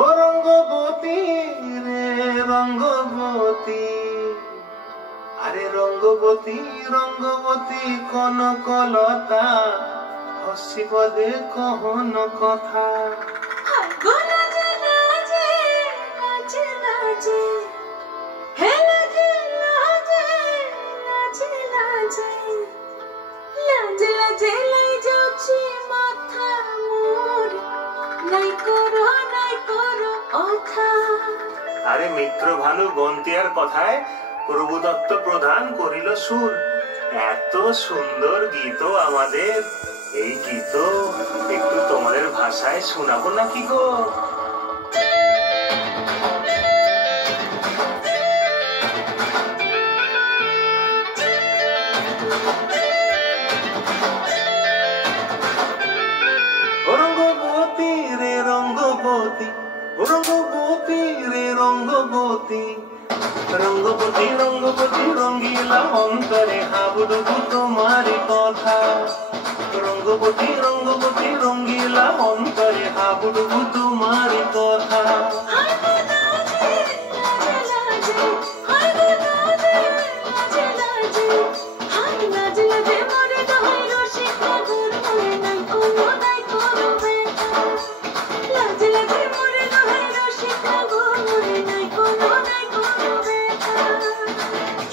ও রঙ্গবতী রে রঙ্গবতী, আরে রঙ্গবতী রঙ্গবতী কনকলতা, হসিব দে কহন কথা। আরে মিত্র ভানু বন্তিয়ার কথায় প্রভুদত্ত প্রধান করিল সুর। এত সুন্দর গীত আমাদের, এই গীত একটু তোমাদের ভাষায় শোনাবো নাকি গো? রঙ্গবতী রে রঙ্গবতী, রঙ্গবতী রে রঙ্গবতী, রঙ্গবতী রঙ্গবতী রঙ্গিলা অন্তরে হাবুডুবু তোমারি কথা। রঙ্গবতী রঙ্গবতী রঙ্গিলা অন্তরে হাবুডুবু তোমারি কথা।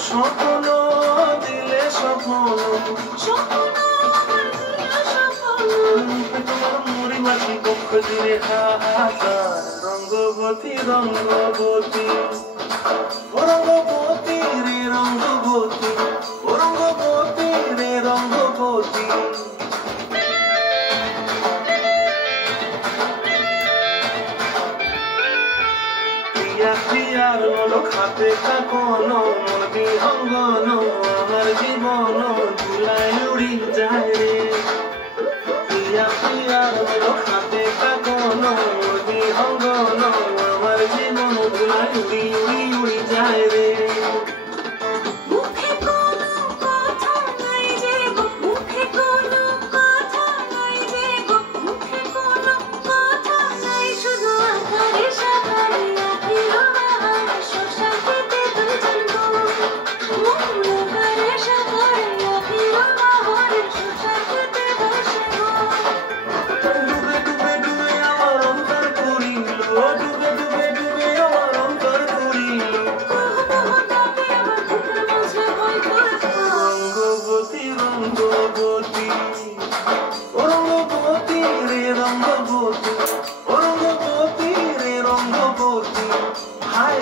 স্বপ্ন দিলে স্বপ্ন, মরিমাছি পক্ষ দিলে হাহাকার। রঙ্গবতী রঙ্গবতী, রঙ্গবতী রে রঙ্গবতী, রঙ্গবতী রে রঙ্গবতী। প্রিয়ার লোক হাতে কাকন, মন বিহঙ্গন আমার জীবন ধুলায় উড়ি যায় রে। প্রিয়ার লোক হাতে কাকন, মন বিহঙ্গন আমার জীবন ধুলায় উড়ি উড়ি উড়ি যায় রে।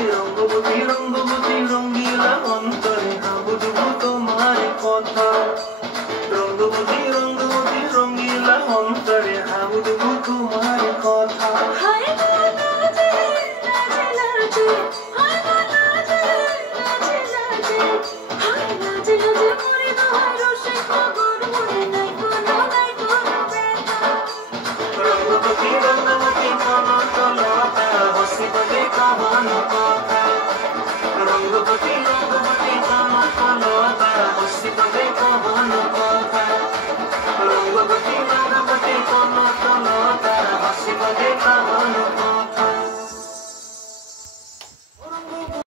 রঙ্গবতী রঙ্গবতী রঙ্গিলা অন্তরে হাবুডুবু তোমার কথা। রঙ্গবতী রঙ্গবতী রঙ্গিলা অন্তরে হাবুডুবু তোমার কথা। রঙ্গবতী রঙ্গবতী কনকলতা, হসিব দে কহন